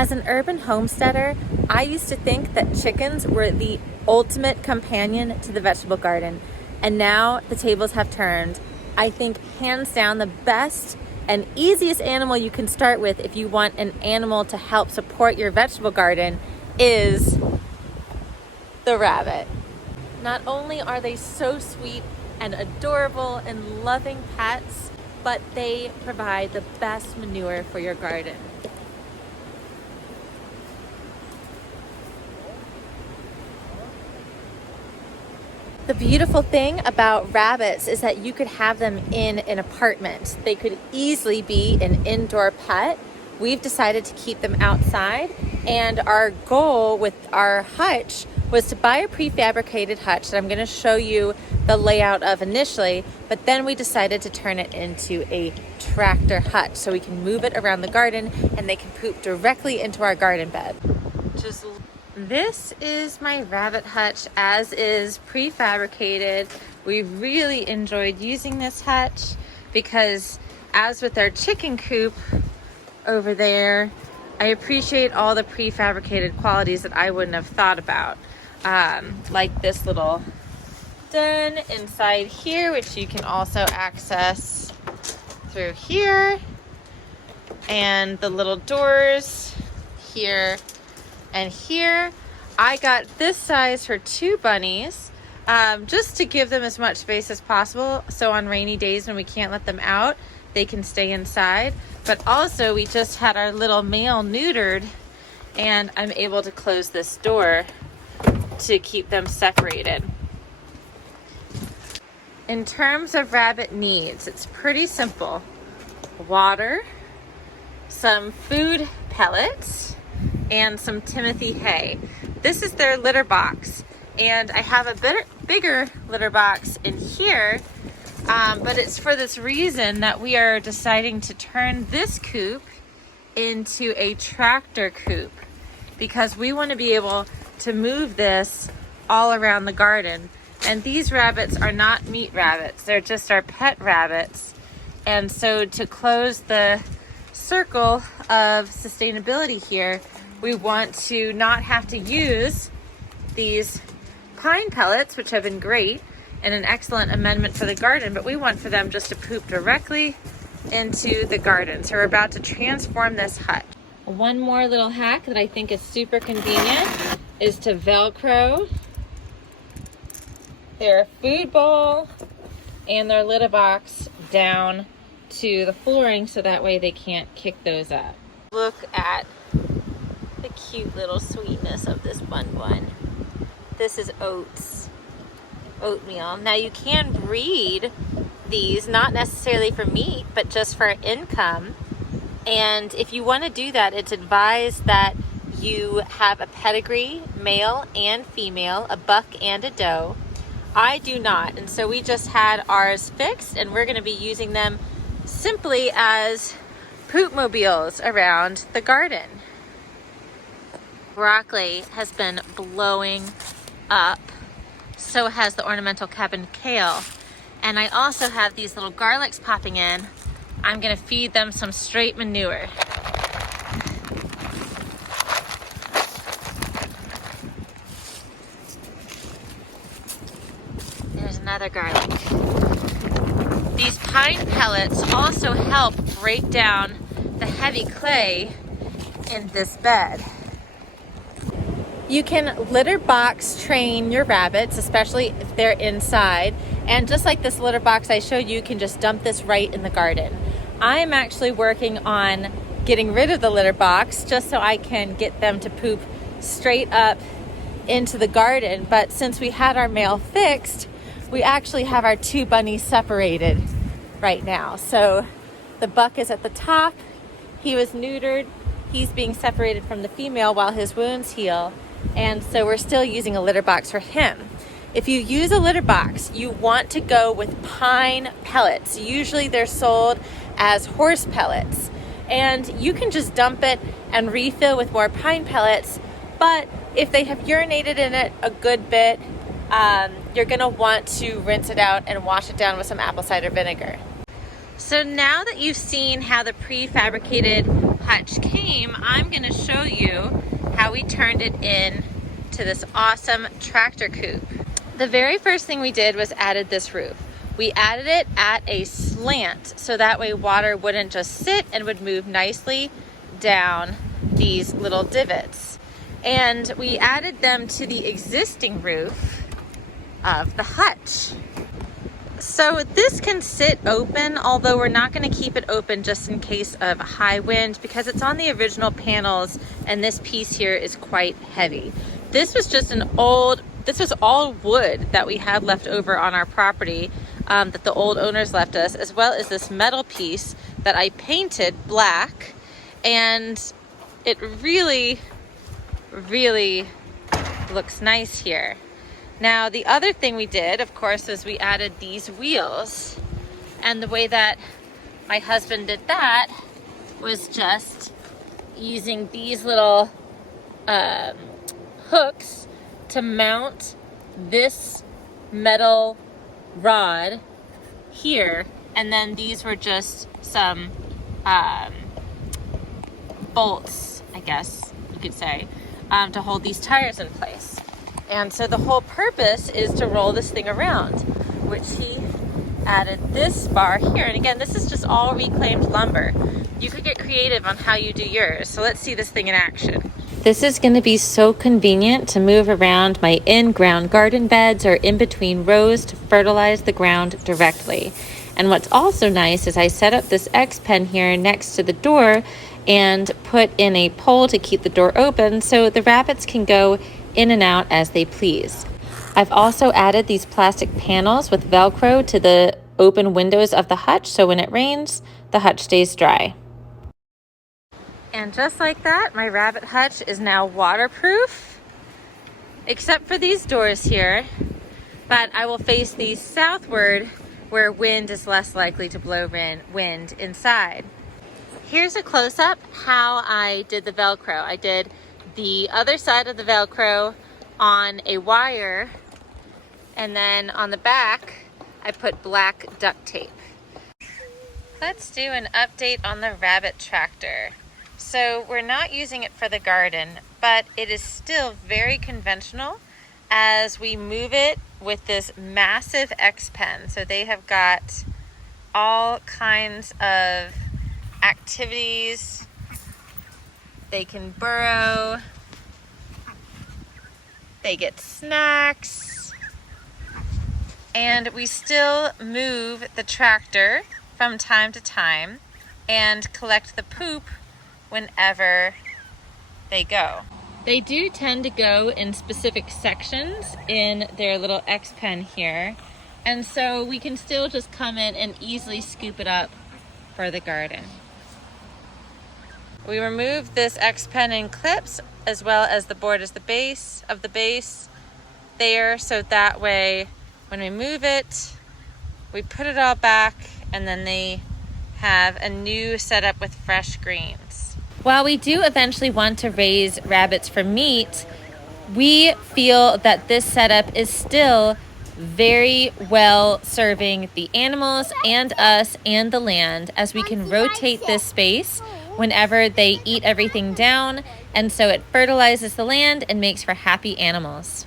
As an urban homesteader, I used to think that chickens were the ultimate companion to the vegetable garden, and now the tables have turned. I think hands down the best and easiest animal you can start with if you want an animal to help support your vegetable garden is the rabbit. Not only are they so sweet and adorable and loving pets, but they provide the best manure for your garden. The beautiful thing about rabbits is that you could have them in an apartment. They could easily be an indoor pet. We've decided to keep them outside, and our goal with our hutch was to buy a prefabricated hutch that I'm going to show you the layout of initially, but then we decided to turn it into a tractor hutch so we can move it around the garden and they can poop directly into our garden bed. This is my rabbit hutch, as is prefabricated. We really enjoyed using this hutch because, as with our chicken coop over there, I appreciate all the prefabricated qualities that I wouldn't have thought about. Like this little den inside here, which you can also access through here, and the little doors here and here. I got this size for 2 bunnies, just to give them as much space as possible, so on rainy days when we can't let them out, they can stay inside. But also, we just had our little male neutered, and I'm able to close this door to keep them separated. In terms of rabbit needs, it's pretty simple. Water, some food pellets, and some Timothy hay. This is their litter box, and I have a bit bigger litter box in here, but it's for this reason that we are deciding to turn this coop into a tractor coop, because we want to be able to move this all around the garden. And these rabbits are not meat rabbits, they're just our pet rabbits. And so to close the circle of sustainability here, we want to not have to use these pine pellets, which have been great and an excellent amendment for the garden, but we want for them just to poop directly into the garden. So we're about to transform this hut. One more little hack that I think is super convenient is to Velcro their food bowl and their litter box down to the flooring, so that way they can't kick those up. Look at the cute little sweetness of this bun. This is oatmeal. Now you can breed these, not necessarily for meat, but just for income. And if you want to do that, it's advised that you have a pedigree, male and female, a buck and a doe. I do not, and so we just had ours fixed, and we're going to be using them simply as poop mobiles around the garden. Broccoli has been blowing up, so has the ornamental cabin kale. And I also have these little garlics popping in. I'm going to feed them some straight manure. There's another garlic. These pine pellets also help break down the heavy clay in this bed. You can litter box train your rabbits, especially if they're inside. And just like this litter box I showed you, you can just dump this right in the garden. I'm actually working on getting rid of the litter box just so I can get them to poop straight up into the garden. But since we had our male fixed, we actually have our 2 bunnies separated right now. So the buck is at the top. He was neutered. He's being separated from the female while his wounds heal. And so we're still using a litter box for him. If you use a litter box, you want to go with pine pellets. Usually they're sold as horse pellets. And you can just dump it and refill with more pine pellets. But if they have urinated in it a good bit, you're going to want to rinse it out and wash it down with some apple cider vinegar. So now that you've seen how the prefabricated Hutch came, I'm going to show you how we turned it in to this awesome tractor coop. The very first thing we did was added this roof. We added it at a slant so that way water wouldn't just sit and would move nicely down these little divots. And we added them to the existing roof of the hutch. So this can sit open, although we're not going to keep it open just in case of high wind because it's on the original panels and this piece here is quite heavy. This was just this was all wood that we had left over on our property that the old owners left us, as well as this metal piece that I painted black, and it really, really looks nice here. Now, the other thing we did, of course, was we added these wheels. And the way that my husband did that was just using these little hooks to mount this metal rod here. And then these were just some bolts, I guess you could say, to hold these tires in place. And so the whole purpose is to roll this thing around, which he added this bar here. And again, this is just all reclaimed lumber. You could get creative on how you do yours. So let's see this thing in action. This is going to be so convenient to move around my in-ground garden beds or in between rows to fertilize the ground directly. And what's also nice is I set up this X pen here next to the door and put in a pole to keep the door open so the rabbits can go in and out as they please. I've also added these plastic panels with Velcro to the open windows of the hutch so when it rains, the hutch stays dry. And just like that, my rabbit hutch is now waterproof, except for these doors here, but I will face these southward where wind is less likely to blow wind inside. Here's a close-up how I did the Velcro. I did the other side of the Velcro on a wire, and then on the back I put black duct tape. Let's do an update on the rabbit tractor. So we're not using it for the garden, but it is still very conventional as we move it with this massive X pen. So they have got all kinds of activities. They can burrow, they get snacks, and we still move the tractor from time to time and collect the poop whenever they go. They do tend to go in specific sections in their little X pen here, and so we can still just come in and easily scoop it up for the garden. We removed this X pen and clips as well as the board as the base of the base there, so that way when we move it, we put it all back and then they have a new setup with fresh greens. While we do eventually want to raise rabbits for meat, we feel that this setup is still very well serving the animals and us and the land, as we can rotate this space whenever they eat everything down, and so it fertilizes the land and makes for happy animals.